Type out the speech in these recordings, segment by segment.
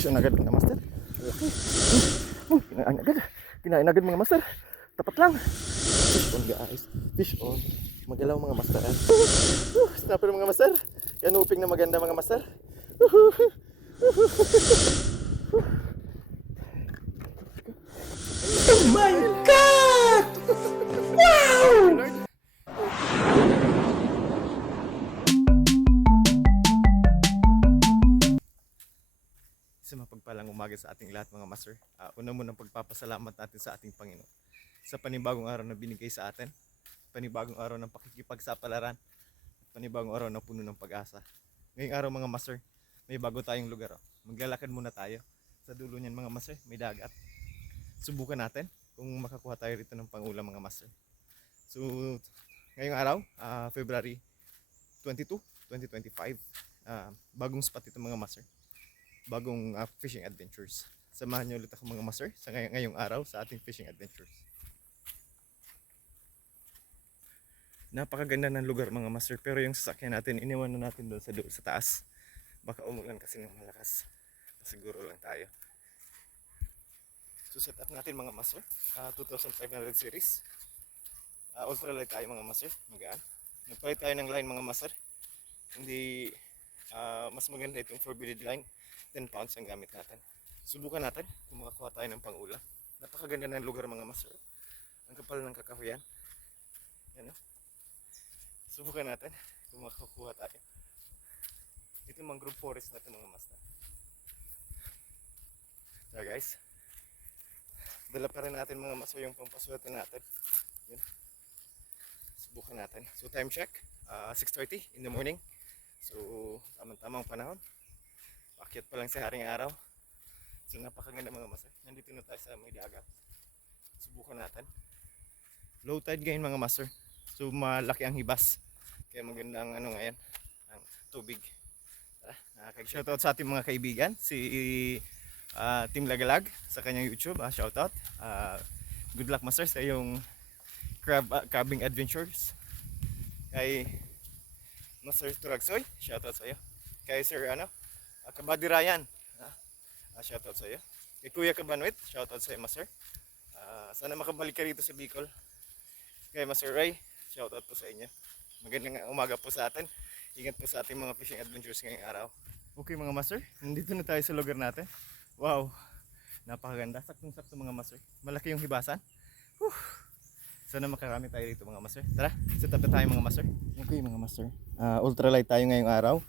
Fish on agad mga master. Kinain agad. Kinain agad mga master. Tapat lang. Fish on guys. Fish on. Magalaw mga master. Snapper mga master. Yan uping na maganda mga master. Oh my God! Wow! Sa mapagpalang umaga sa ating lahat mga master. Una munang pagpapasalamat natin sa ating Panginoon sa panibagong araw na binigay sa atin, panibagong araw ng pakikipagsapalaran, panibagong araw na puno ng pag-asa. Ngayong araw mga master, may bago tayong lugar. Maglalakad muna tayo. Sa dulo niyan mga master, may dagat. Subukan natin kung makakuha tayo rito ng pangulam mga master. So, ngayong araw, February 22, 2025, bagong spot ito mga master. Bagong fishing adventures. Samahan niyo ulit ako mga master sa ngayong araw sa ating fishing adventures. Napakaganda ng lugar mga master, pero yung sasakyan natin iniwan na natin doon sa taas. Baka umulan kasi ng malakas. Siguro lang tayo. So set up natin mga master, 2500 series. Ultralight tayo mga master, magaan. Nagpalit tayo ng line mga master. Hindi mas maganda itong four-beaded line. 10 pounds ang gamit natin. Subukan natin kung makakuha tayo ng pangulam. Napakaganda ng lugar mga master. Ang kapal ng kakahuyan. Yan o. Subukan natin kung makakuha tayo. Ito mangrove forest natin mga master. So guys, dala pa rin natin mga master yung pampaswerte natin. Yun. Subukan natin. So time check, 6:30 in the morning. So tamang panahon. Pakyat pa lang sa haring araw. So napakaganda mga master. Nandito na tayo sa may dagat. Subukan natin. Low tide ngayon mga master. So malaki ang hibas. Kaya maganda ang ngayon, ang tubig. Shoutout sa ating mga kaibigan, si Team Lagalag sa kanyang YouTube. Shoutout. Good luck master sa iyong crabbing adventures. Kay Master Turagsoy, shoutout sa iyo. Kay Sir Kabady Ryan, shoutout sa iyo. Kay Kuya Kabanwit, shoutout sa iyo master. Sana makabalik ka rito sa Bicol. Kay Master Ray, shoutout po sa inyo. Magandang umaga po sa atin. Ingat po sa ating mga fishing adventures ngayong araw. Okay mga master, nandito na tayo sa lugar natin. Wow, napakaganda. Saktong-sakto mga master. Malaki yung hibasan. Sana makarami tayo dito mga master. Tara, set up na tayo mga master. Okay mga master, ultralight tayo ngayong araw.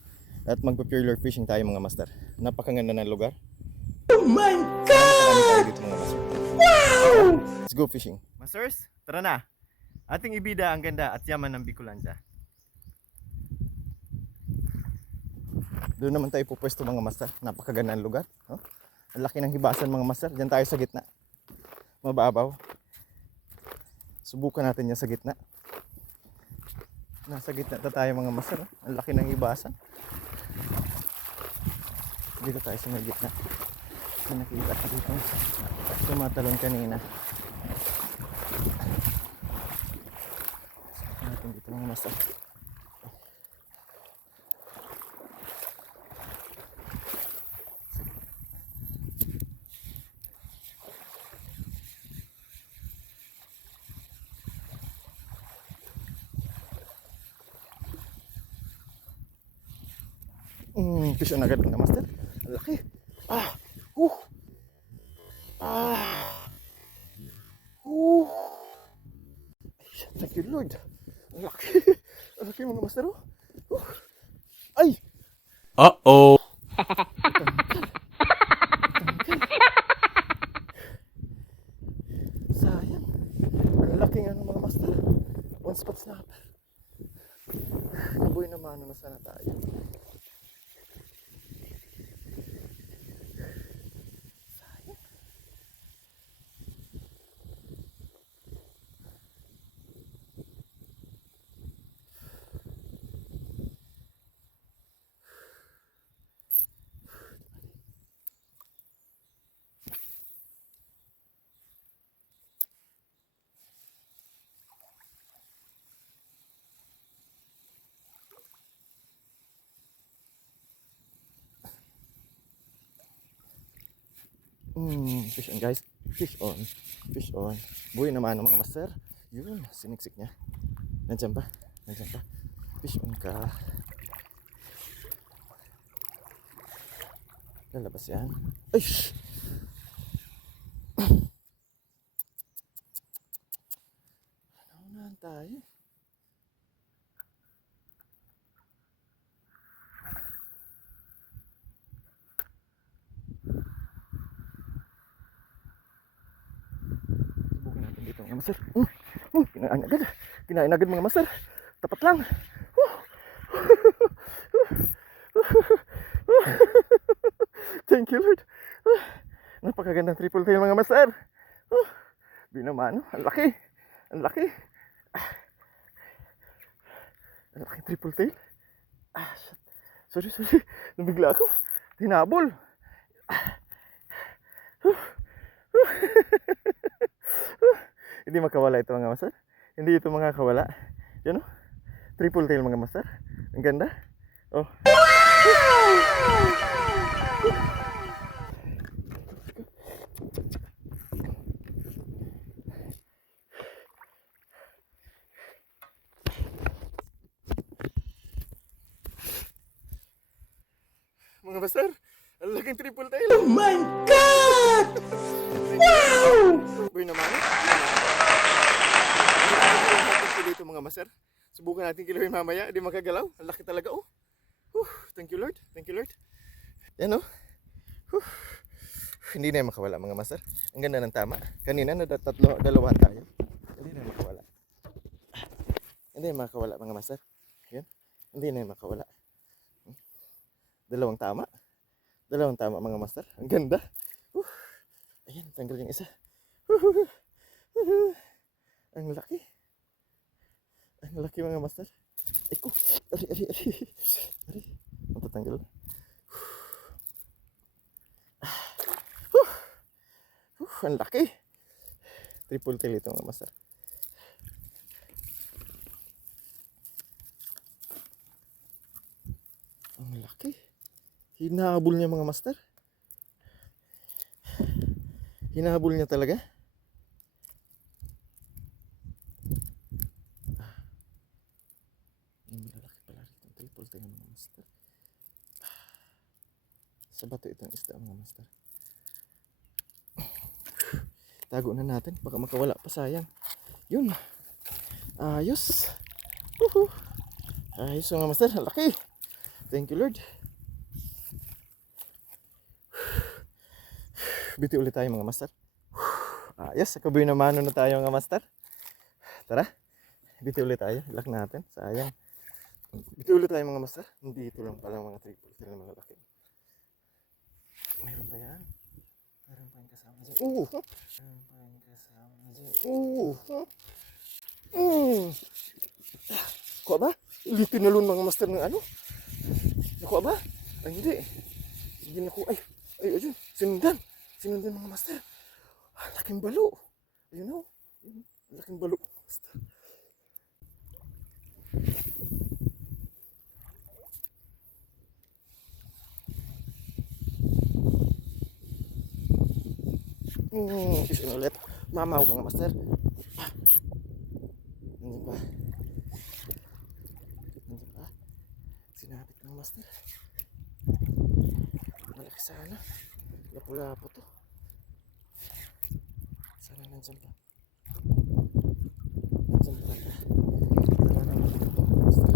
At magpa-pure lure fishing tayo mga master. Napakaganda ng lugar. Oh my God! Dito, mga master. Wow! Let's go fishing. Masters, tara na. Ating ibida ang ganda at yaman ng Bicolandia. Doon naman tayo pupwesto mga master. Napakaganda ng lugar. Ang laki ng hibasan mga master. Diyan tayo sa gitna. Mababaw. Subukan natin yan sa gitna. Nasa gitna tayo mga master. Ang laki ng hibasan. Dito tayo sa may gitna. So nakita ko dito. Tumatalon kanina. Subukan natin dito mga master. Fish on agad mga master. Ang laki. Thank you Lord. Ang laki. Ang laki mga master. Ay! Uh-oh. Sayang. Ang laki nga ng mga master. One spot snapper. Nabuhay naman na sana tayo. Fish on guys. Fish on. Fish on. Buhay naman mga master. Yun, siniksik niya. Nandiyan pa. Nandiyan pa. Fish on ka. Lalabas yan. Ay! Naunahan tayo. Subukan natin dito mga master. Kinain agad. Kinain agad mga master. Tapat lang. Thank you Lord. Napakagandang triple tail mga master. Binamano. Ang laki. Ang laki. Ang laki triple tail. Shit. Sorry. Nabigla ako. Tinabol. Hindi makawala ito mga master. Hindi ito mga kawala. Yan o. Triple tail mga master. Ang ganda. Oh. Mga master, ang laking triple tail. Oh my God! Wow! Boy naman. Dito mga master. Subukan natin kilawin mamaya. Hindi makagalaw. Ang laki talaga oh. Thank you Lord. Thank you Lord. Yan oh. Hindi na yung makawala mga master. Ang ganda ng tama. Kanina dalawahan tayo. Hindi na yung makawala. Hindi na yung makawala mga master. Yan. Hindi na yung makawala. Dalawang tama mga master. Ang ganda. Ayan, tanggal yung isa. Ang laki. Ang laki mga master. Ay ko. Ari. Matatanggal. Ang laki. Triple tail ito mga master. Ang laki. Hinahabol niya mga master. Hinahabol niya talaga. Yung malalaki pala rito. Triple tail mga master. Sa bato itong isda mga master. Tago na natin. Baka makawala pa sayang. Yun. Ayos. Ayos mga master. Ang laki. Thank you Lord. Biti ulit tayo mga master. Ayos. Kabuy na mano na tayo mga master. Tara. Biti ulit tayo. Ilak natin. Sayang. Biti ulit tayo mga master. Hindi ito lang pala mga triple tail na mga laki. Mayroon pa yan. Meron pa yung kasama dyan. Meron pa yung kasama dyan. Kuha ba? Ilitin na lun mga master ng ano? Nakuha ba? Ay hindi. Hindi nakuha. Ayun. Sinundan mga master. Laking balo. Ayun o. Laking balo. Master. Isin ulit. Mamaw mga master. Nandiyan pa. Sinapit mga master. Malaki sana. Lapu-lapo to. Sana nandiyan pa. Nandiyan pa. Tara na mga master.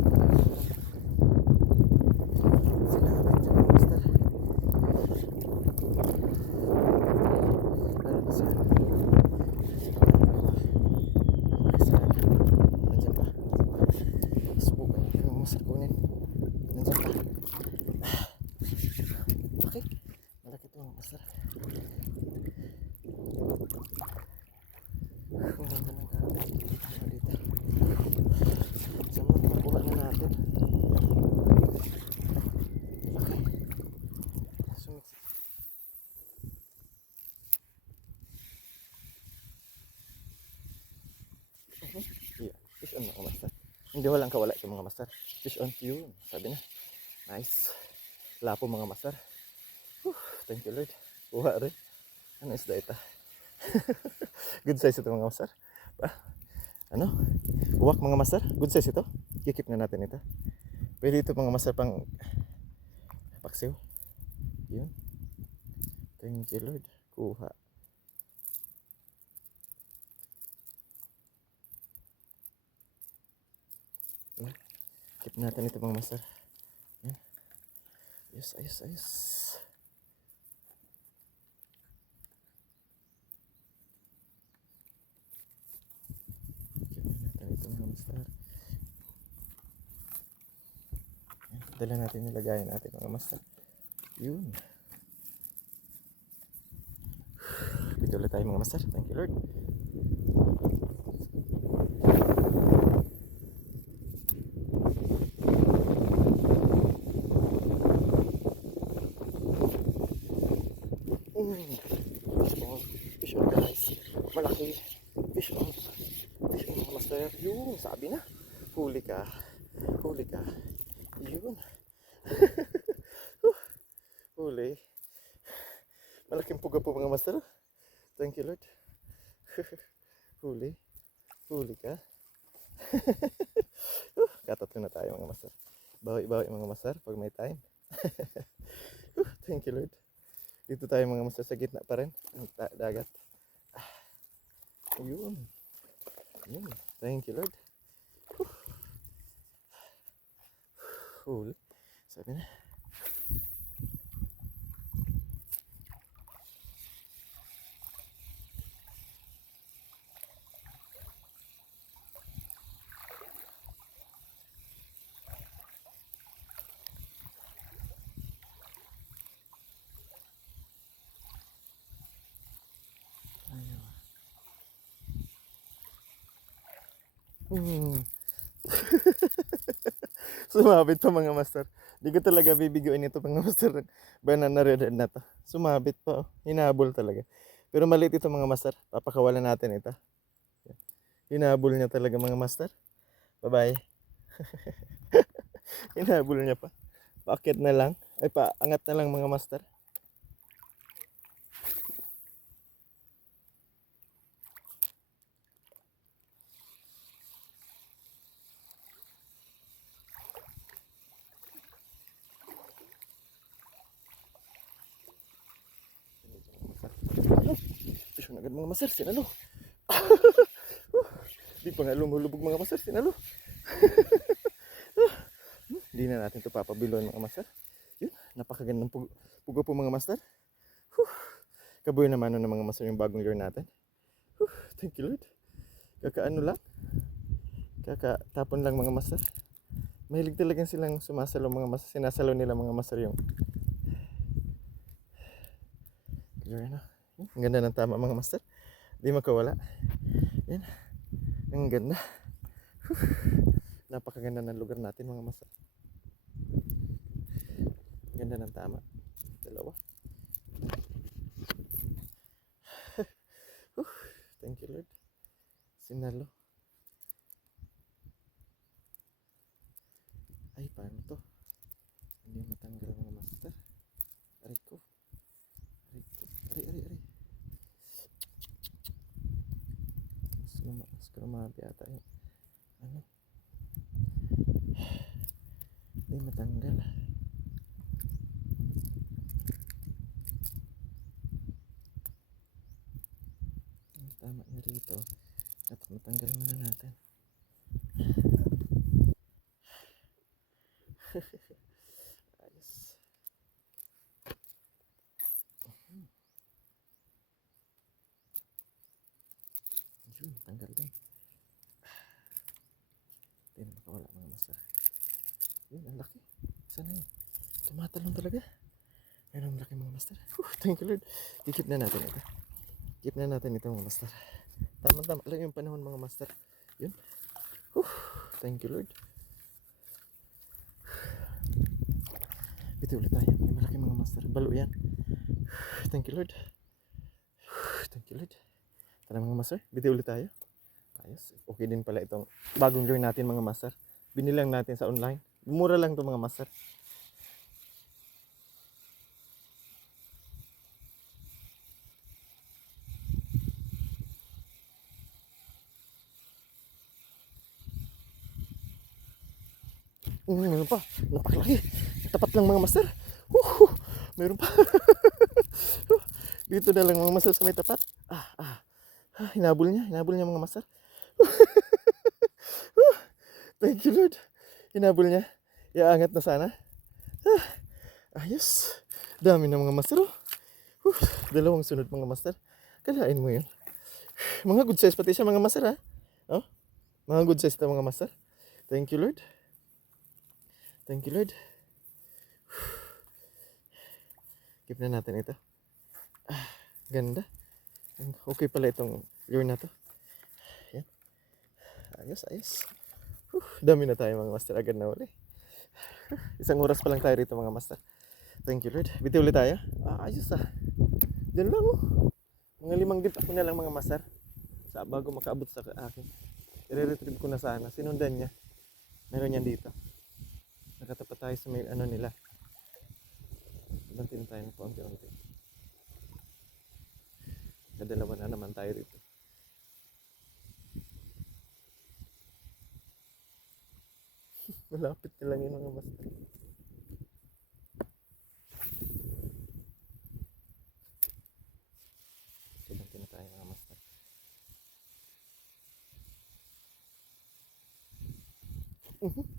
Sinapit dyan mga master. Malaki ito mga master. Ang ganda ng karami dito. Sa mga nakuha na natin. Okay. Sumiksik. Yeah. Fish on mga master. Hindi walang kawala ito mga master. Fish on. Yun. Sabi na. Nice. Lapo mga master. Thank you Lord. Kuha rin. Ano isda ito? Good size ito mga master. Ano? Uwak mga master. Good size ito. Kikip na natin ito. Pwede ito mga master pang paksiw. Yun. Thank you Lord. Kuha. Yan. Keep natin ito mga master. Yan. Ayos, ayos, ayos. Keep natin ito mga master. Yan. Dala natin nilagayin natin mga master. Yun. Dito ulit tayo mga master. Thank you Lord. Fish on. Fish on guys. Malaki. Fish on. Fish on mga master. Yun. Sabi na. Huli ka. Huli ka. Yun. Huli. Malaking puga po mga master. Thank you Lord. Huli. Huli ka. Katatlo na tayo mga master. Bawi-bawi mga master pag may time. Thank you Lord. Dito tayo mga master sa gitna pa rin ng dagat. Yun. Yun. Thank you Lord. Huli. Sabi na. Sumabit pa mga master. Di ko talaga bibiguin ito mga master. Banana red na to. Sumabit pa. Oh. Hinabol talaga. Pero maliit ito mga master. Papakawalan natin ito. Hinabol niya talaga mga master. Bye bye. Hinabol niya pa. Paakit na lang. Ay paangat na lang mga master. Pisyo na agad mga master. Sinalo. Di pa nga lumulubog mga master. Sinalo. Hindi na natin ito papabiluan mga master. Yun. Napakagandang puga po mga master. Kabuhay naman ng mga master yung bagong lure natin. Thank you Lord. Kakaano lang. Kakatapon lang mga master. Mahilig talagang silang sumasalo mga master. Sinasalo nila mga master yung lure na. Ang ganda ng tama mga master. Di makawala. Yan. Ang ganda. Napakaganda ng lugar natin mga master. Ganda ng tama. Dalawa. Thank you Lord. Sinalo. Ay, paano to? Hindi matanggal mga master. Aray ko. Aray ko. Aray. Mas kumabi ata yung ano. Hindi matanggal. Ang tama niya rito. Dapat matanggal muna natin. Ayos. Yun, tanggal din. Hindi na makawala mga master. Yun, ang laki. Sana yun. Tumatalon talaga. Ayun ang laki mga master. Thank you Lord. Kikip na natin ito. Keep na natin ito mga master. Tama-tama lang yung panahon mga master. Yun. Thank you Lord. Ito ulit tayo. May malaki mga master. Balo yan. Thank you Lord. Thank you Lord. Tara mga master. Bito ulit tayo. Ayos. Okay din pala itong bagong lure natin mga master. Binilang natin sa online. Mura lang to mga master. Meron pa. Napakalaki. Tapat lang mga master. Woo! Meron pa. Dito na lang mga master sa may tapat. Hinabol niya. Hinabol niya mga master. Thank you Lord. Hinabol niya. Iaangat na sana. Ayos. Dami na mga master. Dalawang sunod mga master. Kalain mo yun. Mga good size pati siya mga master ha. Oh, mga good size ito mga master. Thank you Lord. Thank you Lord. Keep na natin ito. Ganda. Okay pala itong lure na to. Yan. Ayos, ayos. Dami na tayo mga master. Agad na uli. Isang oras pa lang tayo rito mga master. Thank you Lord. Bitiw ulit tayo. Ayos Diyan lang Mga 5 dip ako na lang mga master. Bago makaabot sa akin. I-retrieve ko na sana. Sinundan niya. Meron yan dito. Nakatapat tayo sa may nila. Bantin tayo ng paunti-unti. Kadalawa na naman tayo rito. Malapit na lang yun mga master. So bantin na tayo mga master.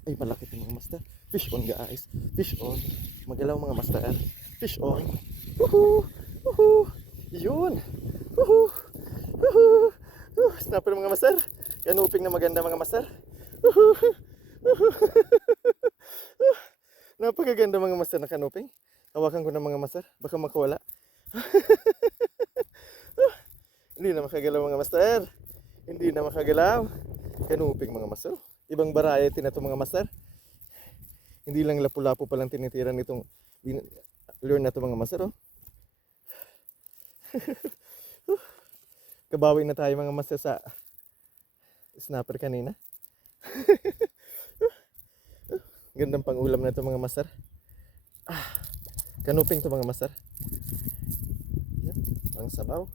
Ay malaki ito mga master. Fish on guys. Fish on. Magalaw mga master. Fish on. Woohoo! Woohoo! Yun! Woohoo! Woohoo! Snapper mga master. Kanuping na maganda mga master. Woohoo! Woohoo! Napakaganda mga master na kanuping. Hawakan ko ng mga master. Baka makawala. Hindi na makagalaw mga master. Hindi na makagalaw. Kanuping mga master. Ibang variety na ito mga master. Hindi lang lapu-lapu palang tinitira nitong lure na ito mga master. Kabawi na tayo mga master sa snapper kanina. Gandang pang-ulam na ito mga master. Kanuping ito mga master. Yan, ang sabaw.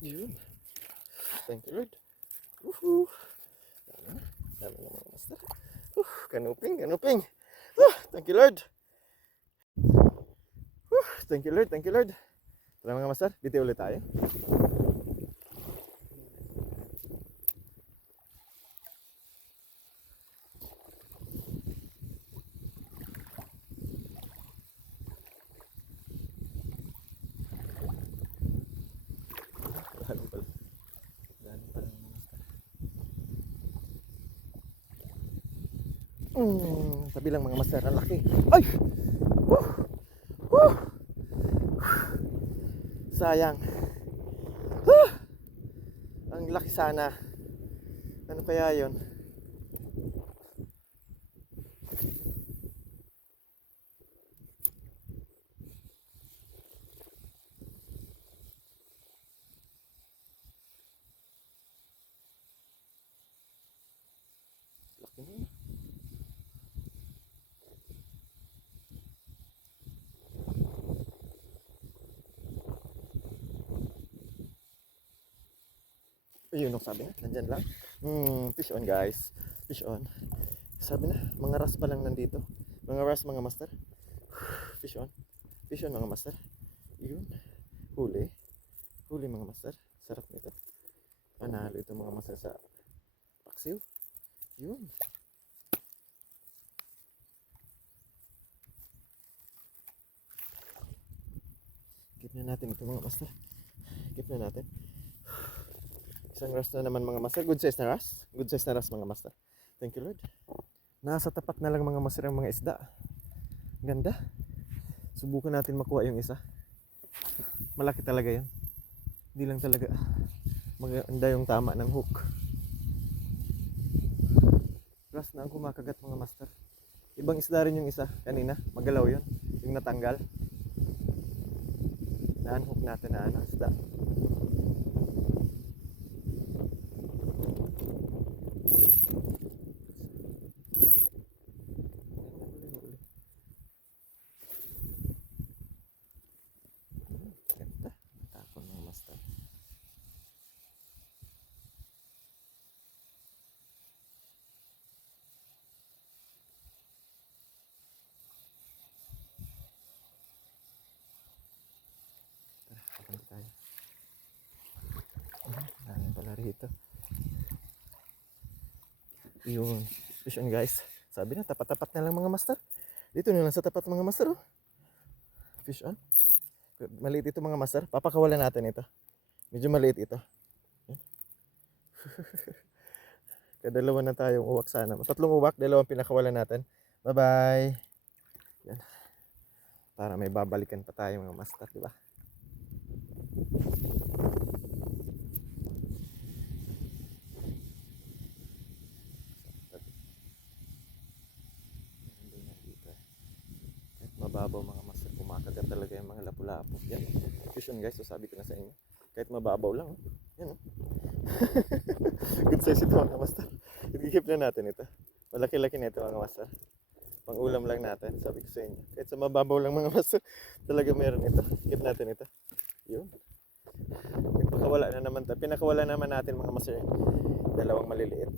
Yun. Thank you Lord. Woohoo! Dami na mga master. Kanuping, kanuping. Thank you Lord. Thank you Lord, thank you Lord. Tara mga master, dito ulit tayo. Lalim pala. Lalim pala mga master. Sabi lang mga master, ang laki. Ay! Sayang. Ang laki sana. Ano kaya yon? Laki na. Ayun ang sabi na, nandyan lang. Fish on guys. Fish on. Sabi na, mga ras pa lang nandito. Mga ras mga master. Fish on. Fish on mga master. Yun. Huli. Huli mga master. Sarap nito. Panalo ito mga master sa paksiw. Yun. Keep na natin ito mga master. Keep na natin. Isang ras na naman mga master. Good size na ras. Good size na ras mga master. Thank you Lord. Nasa tapat na lang mga master ang mga isda. Ganda. Subukan natin makuha yung isa. Malaki talaga yan. Hindi lang talaga maganda yung tama ng hook. Ras na ang kumakagat mga master. Ibang isda rin yung isa kanina. Magalaw yun. Yung natanggal. Na-unhook natin na isda. Ganda. Tapon mga master. Yung fish on guys. Sabi na, tapat-tapat na lang mga master. Dito na lang sa tapat mga master. Oh. Fish on. Maliit ito mga master. Papakawalan natin ito. Medyo maliit ito. Yan. Kadalawa na tayong uwak sana. Tatlong uwak, dalawang pinakawalan natin. Bye-bye. Yan. Para may babalikan pa tayo mga master, di ba? Kahit mababaw mga master, kumakagat talaga yung mga lapu-lapu. Yan. Fish on guys, so sabi ko na sa inyo. Kahit mababaw lang. Oh. Yan oh. Good size ito mga master. I-keep na natin ito. Malaki-laki na ito mga master. Pang ulam lang natin, sabi ko sa inyo. Kahit sa mababaw lang mga master, talaga meron ito. Keep natin ito. Yun. Pinakawala na naman, pinakawala naman natin mga master. Dalawang maliliit.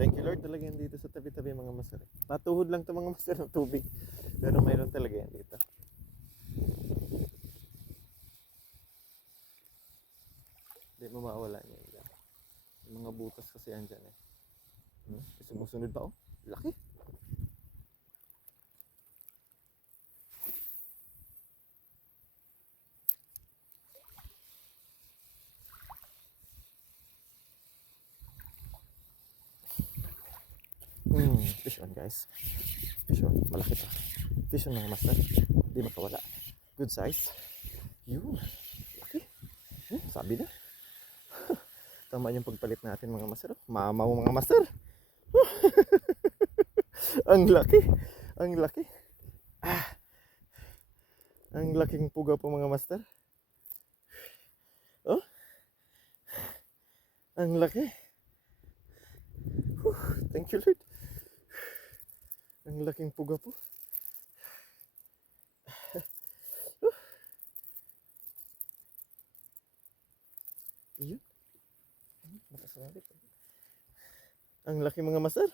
Thank you Lord talaga yan dito sa tabi-tabi mga master. Patuhod lang to mga master ng tubig. Pero mayroon talaga yan dito. Hindi mo mawala niya yan. Yung mga butas kasi andyan eh. Sumusunod pa oh. Laki. Fish on guys. Fish on. Malaki pa. Fish on mga master. Hindi makawala. Good size. Yun. Laki. Sabi na. Tama yung pagpalit natin mga master. Mamaw mga master. Ang laki. Ang laki. Ang laking puga po mga master. Oh. Ang laki. Thank you Lord. Ang laking puga po. Iyon. Nakasabit. Ang laki mga master.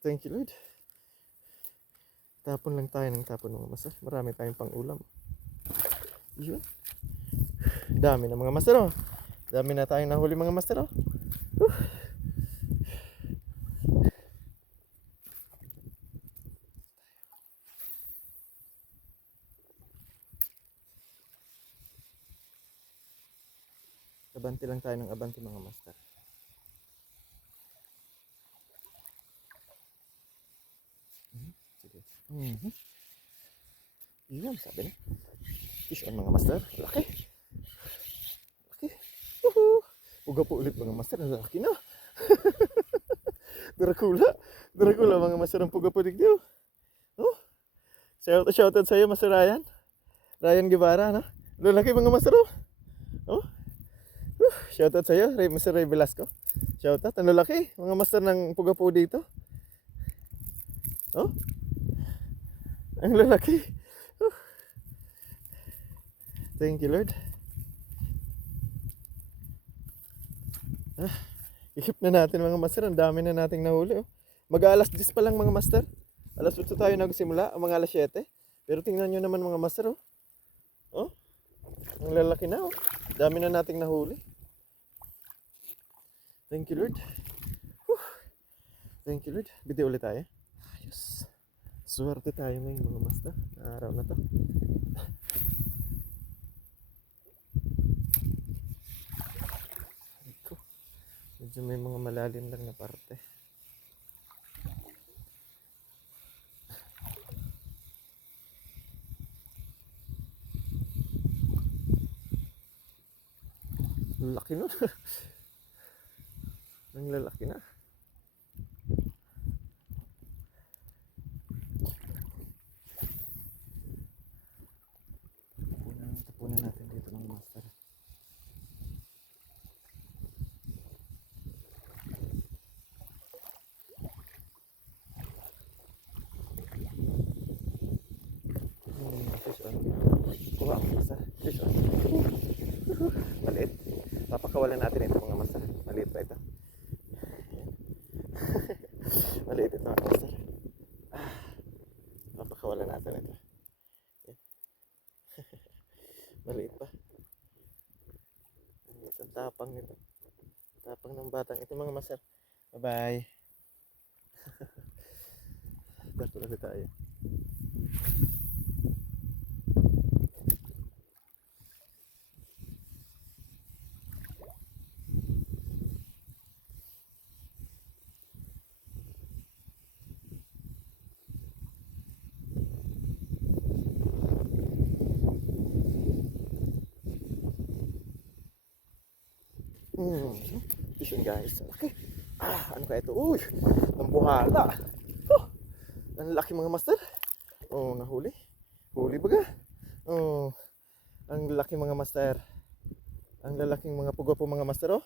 Thank you Lord. Tapon lang tayo ng tapon mga master. Marami tayong pang ulam. Iyon. Dami na mga master oh. Dami na tayong nahuli mga master oh. Abante lang tayo ng abante mga master. Sige. Yun, sabi na. Fish on mga master. Laki. Laki. Uga po ulit mga master. Laki na. Dracula. Dracula mga master ang puga po digdiw. Oh. Shoutout sa iyo Master Ryan. Ryan Guevara no. Laki mga master oh. Oh. Shoutout sa iyo, Mr. Ray Velasco. Shoutout, ang lalaki, mga master ng puga po dito. Oh, ang lalaki. Thank you Lord. I-keep na natin mga master, ang dami na nating nahuli. Oh. Mag-alas 10 pa lang mga master. Alas 8 tayo nagsimula, mga alas 7. Pero tingnan nyo naman mga master. Oh, oh, ang lalaki na. Oh. Dami na nating nahuli. Thank you Lord. Thank you Lord. Bidi ulit tayo. Ayos. Swerte tayo ngayon mga master. Araw na to. Medyo may mga malalim lang na parte. Laki nun. Ang lalaki na. Tapunan natin dito ng master. Fish on. Wow, master. Fish on. Maliit. Papakawalan natin ito mga master. Maliit pa ito. Maliit ito mga master. Papakawalan natin ito. Maliit pa. Ang tapang nito. Tapang ng batang ito mga master. Bye bye. Dapat ulit tayo. Fish yun guys. Okay. Ano kaya ito? Uy, nambuhala. Oh, ang laki mga master. Oh, nahuli. Huli baga. Oh, ang laki mga master. Ang lalaking mga pugo po mga master. Oh,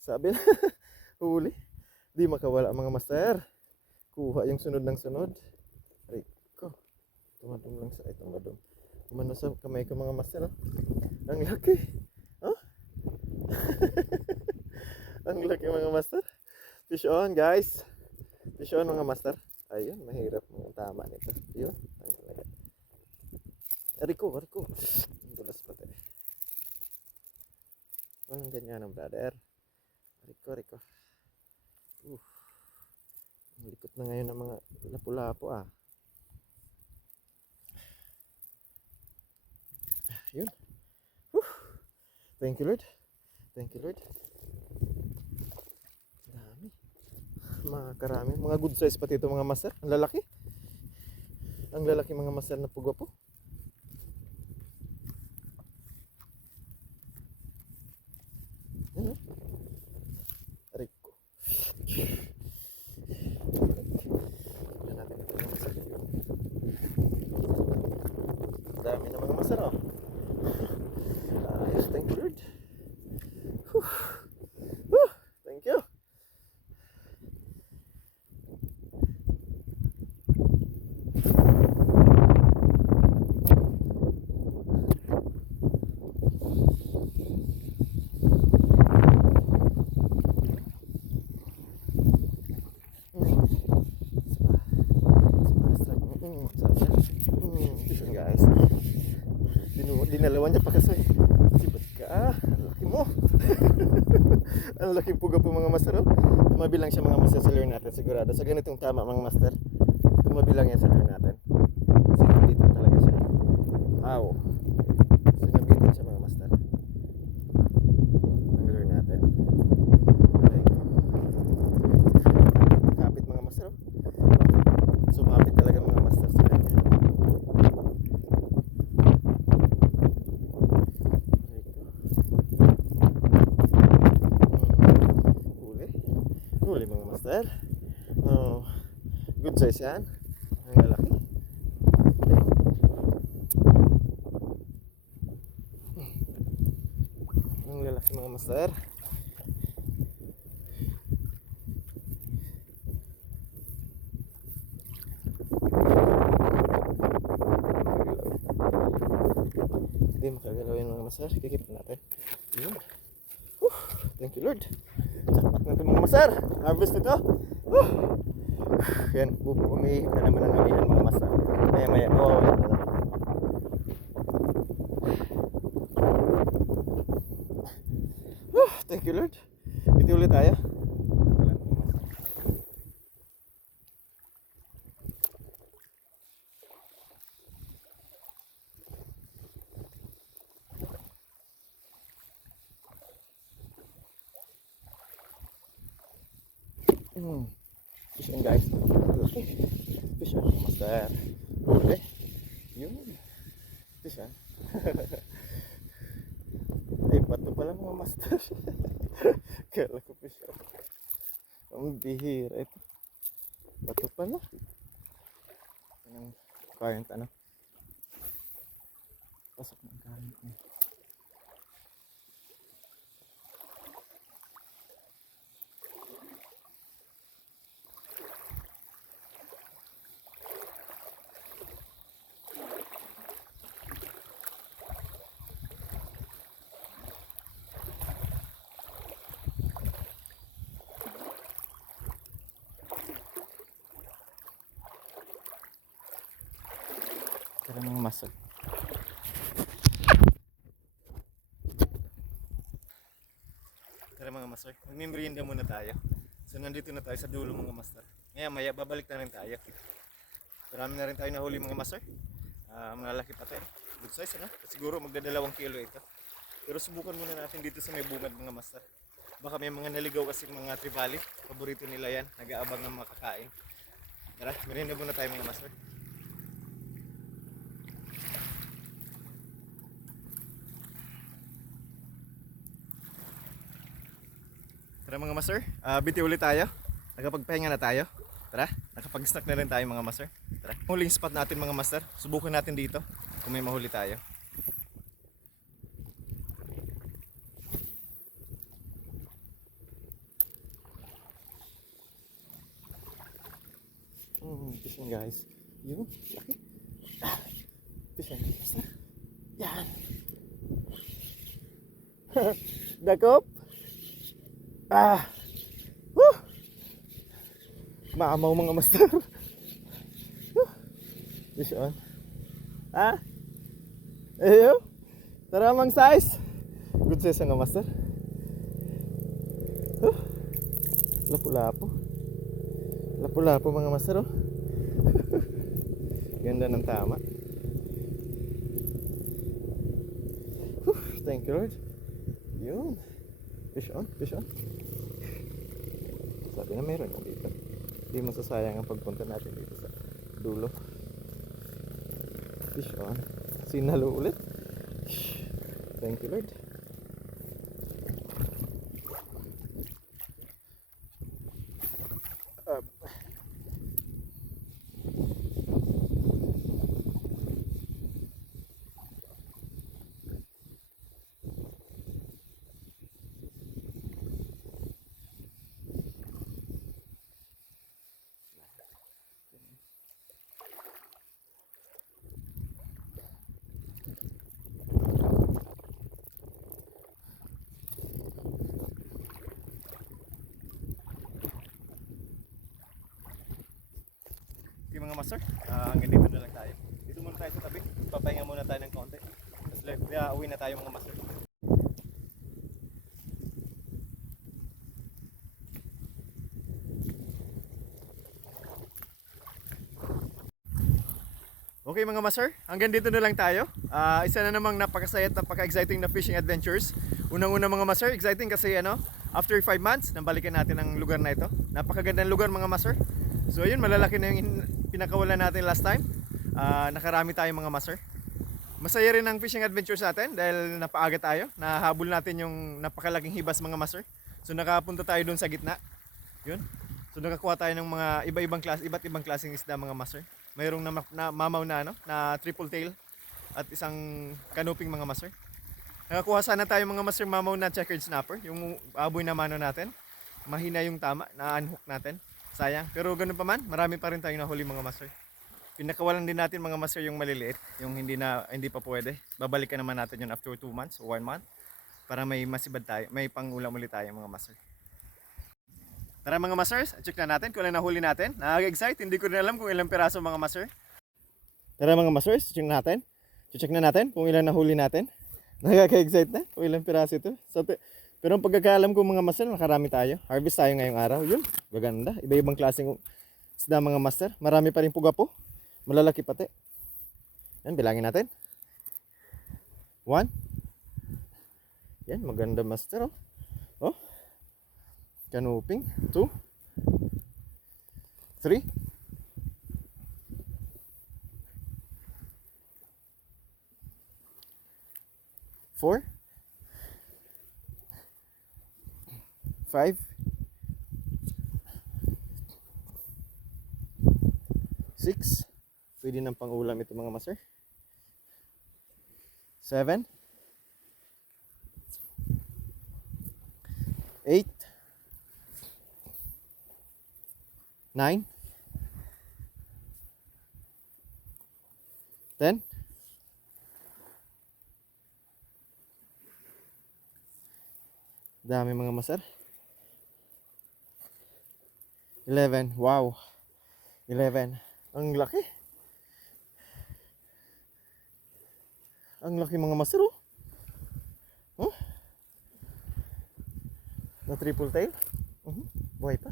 sabi na. Huli. Di makawala mga master. Kuha yung sunod ng sunod. Riko. Tumadong lang sa itong madong. Umano sa kamay ko mga master. Oh. Ang laki. Oh. Ang laki mga master. Fish on guys. Fish on mga master. Ayun, mahirap mga tama nito. Yun. Ang talaga. Riko. Ang dulas pati. Walang ganyan ang brother. Riko. Ang likot na ngayon ng mga lapu-lapu Yun. Thank you Lord. Dami. Karami. Mga good size pati ito mga master. Ang lalaki. Ang lalaki mga master na pugo po. Riko. Tignan natin ito mga master. Dami na mga master oh. Ayos, thank you Lord. Thank you. Listen guys. Dinalawan niya pa kasi. Sibad ka. Ang laki mo. Ang laking puga po mga master. Tumabi lang siya mga master sa lure natin. Sigurado. Sa ganitong tama mga master. Tumabi lang yan sa lure natin. Sinabitan talaga siya. Wow. Sinabitan siya mga master. Ang lure natin. Kapit mga master. Sumapit talaga mga master sa kanya. Huli mga master. Oh, good size yan. Ang lalaki. Ang lalaki mga master. Hindi makagalaw yan mga master. Kikip natin. Yun. Thank you Lord. Sapat na ito mga master. Harvest nito. Yan. Umiihip na naman ang amihan mga master. Maya. Oh, yan. Thank you Lord. Ito ulit tayo. Fish on guys. Laki. Fish on master. Huli. Yun. Fish on. Ay, bato pala mga master. Kala ko fish on. Ang bihira ito. Bato pala. Anong current ano? Pasok ng current niya. Tara mga masag. Tara mga master, magmimerienda muna tayo. So nandito na tayo sa dulo mga master. Maya babalik na rin tayo. Marami na rin tayo nahuli mga master. Malalaki pa tayo. Good size, ano? Siguro magdadalawang kilo ito. Pero subukan muna natin dito sa may bungad mga master. Baka may mga naligaw kasi mga trevally. Paborito nila yan. Nag-aabang ng mga kakain. Tara, merienda muna tayo mga master. Tara mga master, biti ulit tayo. Nakapagpahinga na tayo. Tara, nakapag-snack na rin tayo mga master. Tara, huling spot natin mga master. Subukan natin dito kung may mahuli tayo. Fishing guys. Yun, laki. Fishing master. Yan. Dakop. Woo! Maamaw mga master. Fish on. Ayo. Taramang size. Good size nga master. Lapu-lapu. Lapu-lapu mga master oh. Ganda ng tama. Thank you Lord. Yun. Fish on, fish on. Sabi na meron yan dito. Hindi masasayang ang pagpunta natin dito sa dulo. Fish on. Sinalo ulit. Thank you Lord. Okay mga master, hanggang dito na lang tayo. Dito muna tayo sa tabi. Papahinga muna tayo ng konti. Tapos uwi na tayo mga master. Okay mga master, hanggang dito na lang tayo. Isa na namang napakasaya at napaka-exciting na fishing adventures. Unang-una mga master, exciting kasi after 5 months, nabalikan natin ang lugar na ito. Napakagandang lugar mga master. So ayun, malalaki na yung pinakawalan natin last time. Nakarami tayong mga master. Masaya rin ang fishing adventure sa atin dahil napaaga tayo. Nahabol natin yung napakalaking hibas mga master. So nakapunta tayo doon sa gitna. Yun. So nakakuha tayo ng mga iba't ibang klaseng isda mga master. Mayroong mamaw na triple tail at isang kanuping mga master. Nakakuha sana tayo mga master mamaw na checkered snapper, yung aboy na mano natin. Mahina yung tama na unhook natin. Sayang. Pero ganun pa man, marami pa rin tayong nahuli mga master. Pinakawalan din natin mga master yung maliliit, yung hindi pa pwede. Babalikan naman natin yun after 2 months o 1 month para may masibad tayo, may pangulam ulit tayo mga master. Tara mga masters, check na natin kung ilan nahuli natin. Nakaka-excite, hindi ko rin alam kung ilang piraso mga master. Tara mga masters, check natin. Check na natin kung ilan nahuli natin. Nakaka-excite na kung ilang piraso ito. Pero ang pagkakaalam ko mga master, makarami tayo. Harvest tayo ngayong araw. Yun, gaganda. Iba-ibang klaseng isda mga master. Marami pa rin puga po. Malalaki pati. Yan, bilangin natin. 1. Yan, maganda master oh. Oh. Kanuping. 2. 3. 4. 5. 6. Pwede ng pang-ulam ito mga master. 7. 8. 9. 10. Dami mga master. 11. Wow. 11. Ang laki. Ang laki mga master oh. Huh? Na triple tail. Buhay pa.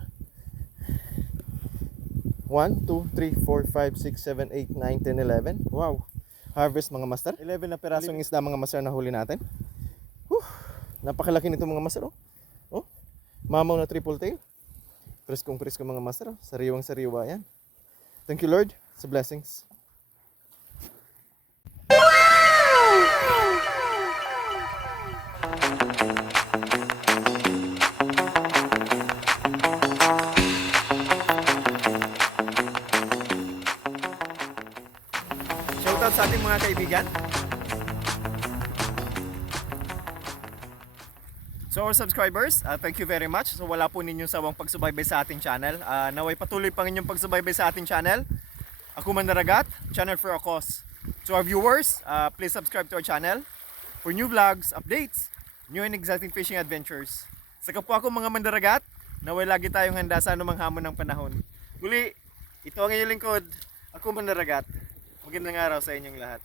1, 2, 3, 4, 5, 6, 7, 8, 9, 10, 11. Wow. Harvest mga master. 11 na perasong isda mga master na huli natin. Whew. Napakalaki nito mga master. Oh. Mamaw na triple tail. Preskong mga master. Sariwang sariwa yan. Thank you Lord sa blessings. Shoutout sa ating mga kaibigan. So our subscribers, thank you very much. So wala po ninyong sawang pagsubaybay sa ating channel. Naway patuloy pa inyong pagsubaybay sa ating channel. Ako Mandaragat, channel for a cause. To our viewers, please subscribe to our channel for new vlogs, updates, new and exciting fishing adventures. Sa kapwa ko mga Mandaragat, naway lagi tayong handa sa anumang hamon ng panahon. Muli, ito ang inyong lingkod, ako Mandaragat. Magandang araw sa inyong lahat.